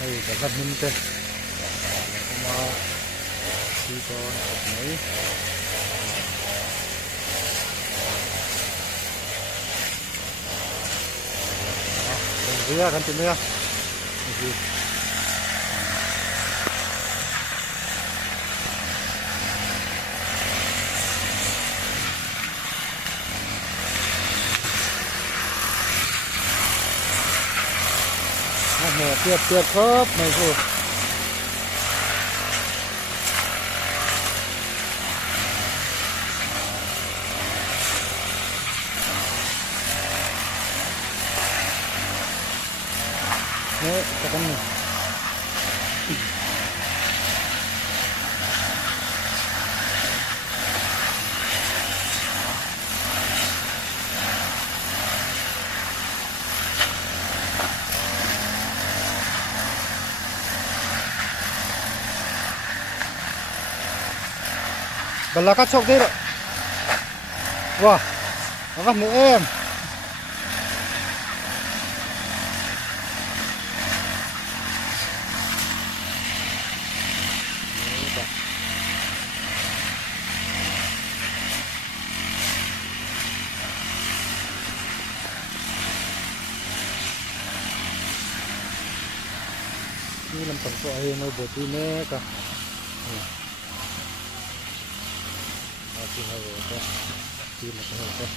hay cả lần mình tên mà khi có mấy kan timnya tiap khớp này thôi đấy các con này là cắt chọc thế rồi. Wow, nó vắt nữa em. Ini lempeng kok ayo mau buat ini kah? Masih hawa kah? Tidak hawa kah?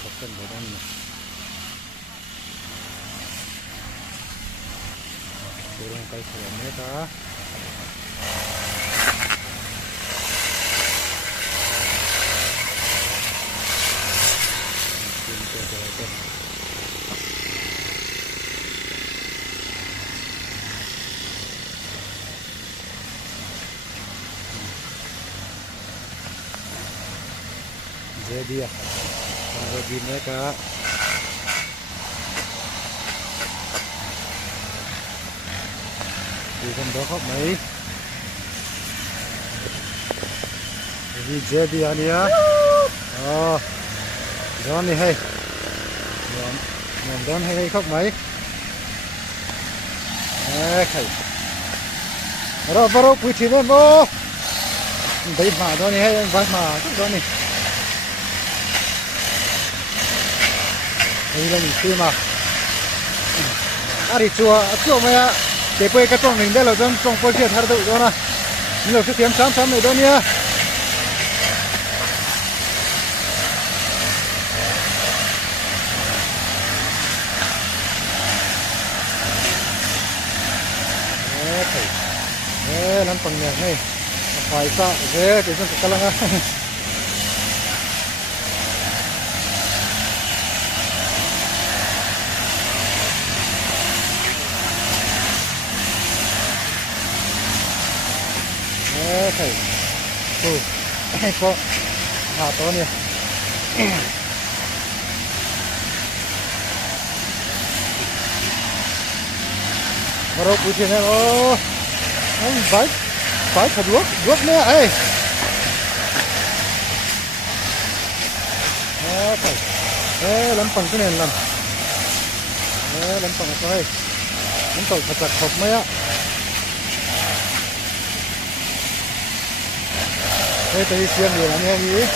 Bukan badannya. Turun kali selama kah? Jadi ya, jadi mereka di trong đó mấy jadi anh ya, đó này hay, đó hay khóc mấy, hay, rồi vào quý chị em vô, đấy mà đó này hay, vắt mà chút đó này. Đây là những cái mà đi chùa mà để quay cái trong mình đây là trong quay kia thay đổi đó nè, như là cái tiếng sám này đó nha. Làm bằng nhạc này phải sao thế thì chúng ta làm thầy có hạ to nè mà đâu cụ tiền này anh phải thật luộc nè ấy thầy làm bằng cái này làm bằng cái làm bằng thật hộp mấy á. Đây tới xem gì là nghe gì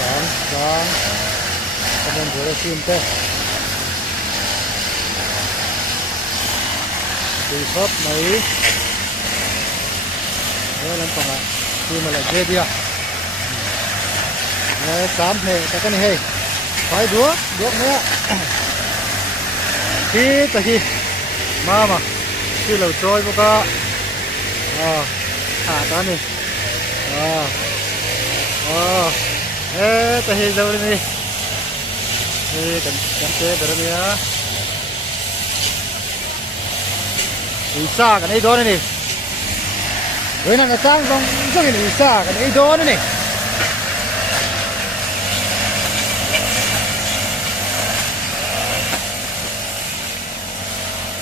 sáng các em vừa xem thế thì khớp mấy đây làm bằng ạ khi mà là dê bia sám này cái này hay phải đuốc nữa khi tại khi mà khi lẩu trôi vô cả hạ ta này tại khi đâu đi cần chế được rồi á xa cái này đó này với nó sang trong cái này xa cái này đó này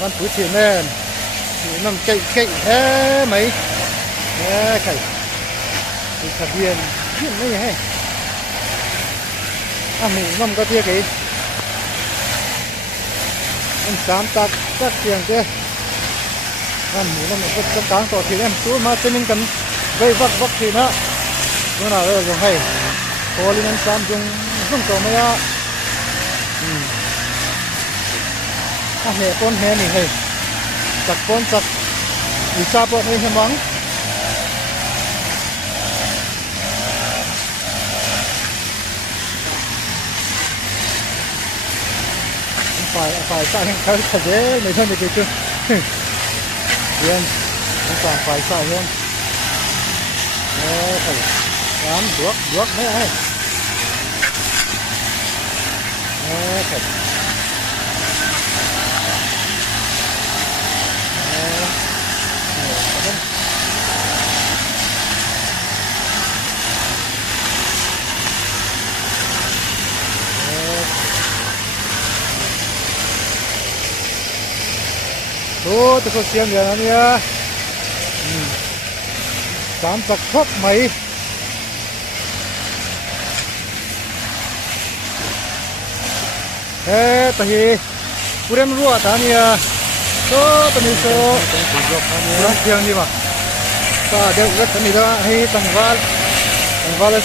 con túi tiền lên nằm cậy mấy cái thật viên hiện mấy hay mù ngâm có tia cái em sám tắc tắc tiền thế mù ngâm có trong cáng tỏ thì em túi mà trên mình cần vây vắt vắt thì nó nào đây rồi hay có lên em sám dùng dùng tỏ mấy á hệ con hè này hay chặt con chặt đi xa bọn ấy hem vắng phải xài những cái thật dễ mấy thân thì cái chứ yên không phải xài luôn phải dám đuốc mấy ai phải ô tôi có xiên rồi nha dám chặt khóc mày tahi kurem ruwa tania to tani so xiên đi mà ta đều rất tani da hay tangval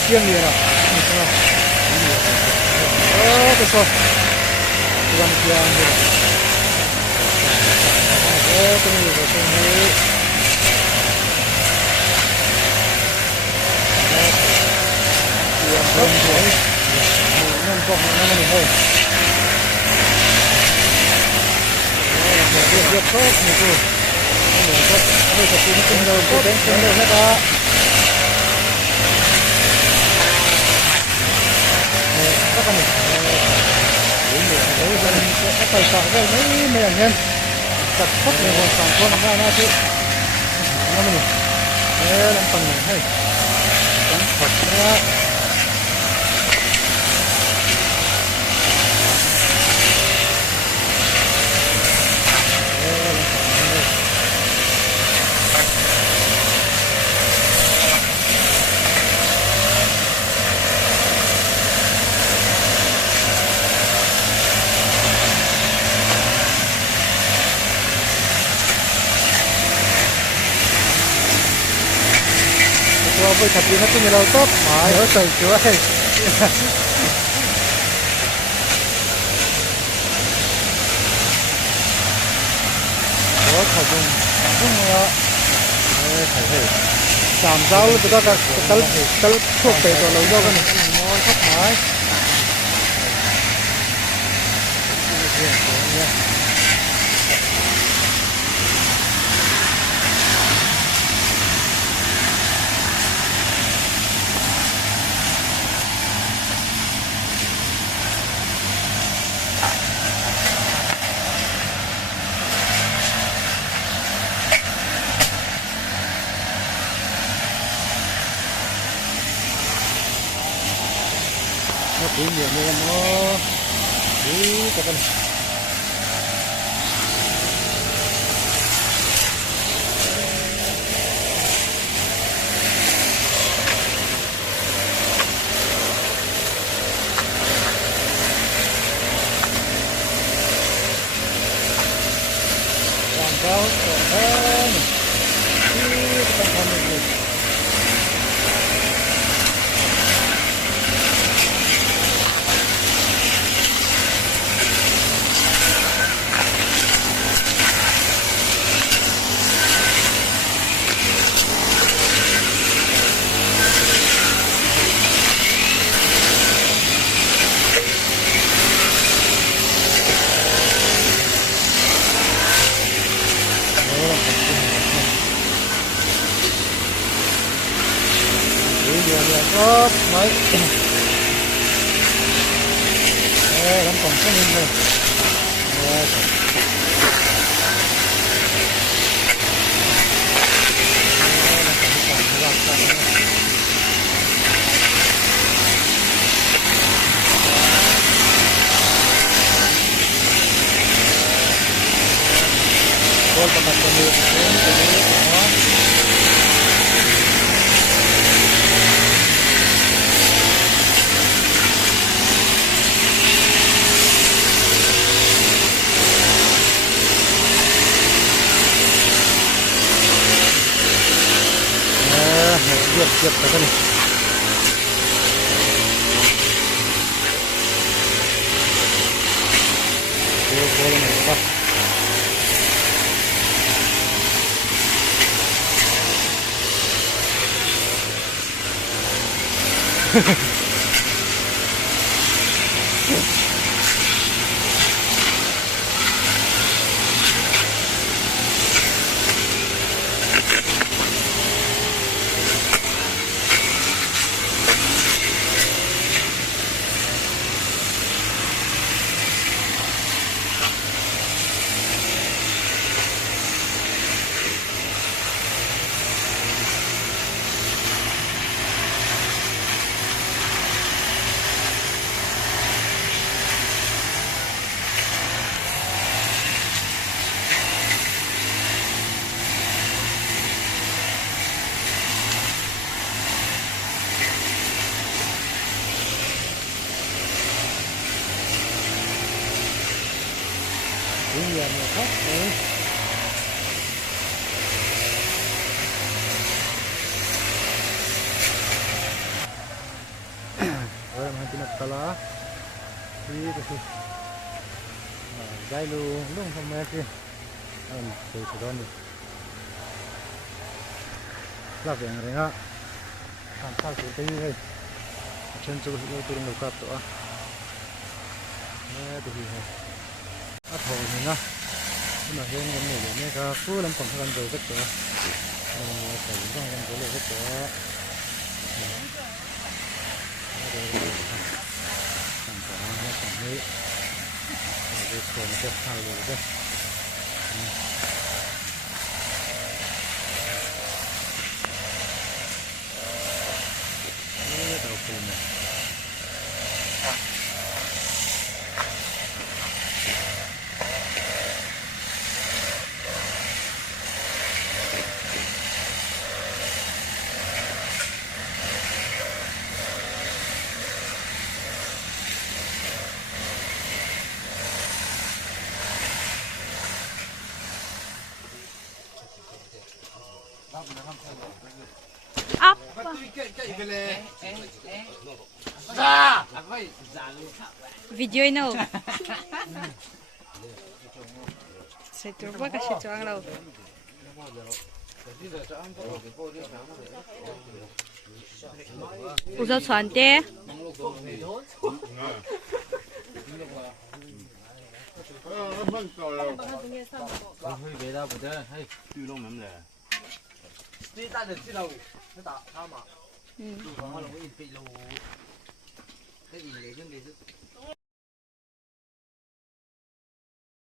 xiên đi na tôi so kurang xiên đi cái này là cái này tiền rồi năm con năm này thôi việc tốt này cô bây giờ tìm tìm đầu tốt đến tìm đầu hết đó các con này đấy dân các tài sản đây mấy anh em chặt khóc này hoàn toàn con ra chứ nó mình làm phần này hay cắn thật ra với thật nó cũng như là tốt mà ở từ cửa hay có thật không phải làm rau tụi ta tao thuốc về rồi lâu đâu cái này ngon thoải mái nó cũng nhiều như nó cái con làm rau còn hơn cái con này tốt mấy vẫn còn có nguyên rồi Hãy subscribe cho kênh Ghiền Mì Gõ để không bỏ lỡ những video hấp dẫn. เทียบไปกันนี่โอ้โหเลยนะครับ Iya, oke. Rồi mà tin là lá đi cái gai lu lung không mẹ kia từ từ đó đi là việc này á làm sao xử lý đây trên chỗ tôi đừng đầu cắt tụi từ từ à thôi nữa nhưng mà hiện cái này để nghe cái phú làm còn hơn rồi rất tốt phải những con hơn rồi rất tốt sản phẩm nó còn mấy cái số nó sẽ thay đổi đấy đầu tiên này ấp video nào sẽ chụp qua cái sẽ chụp đâu 우선 저한테 hơi về đâu bây giờ hay từ lâu lắm rồi đi ta được chứ đâu nó tạo sao mà không có bị lù cái gì để chứ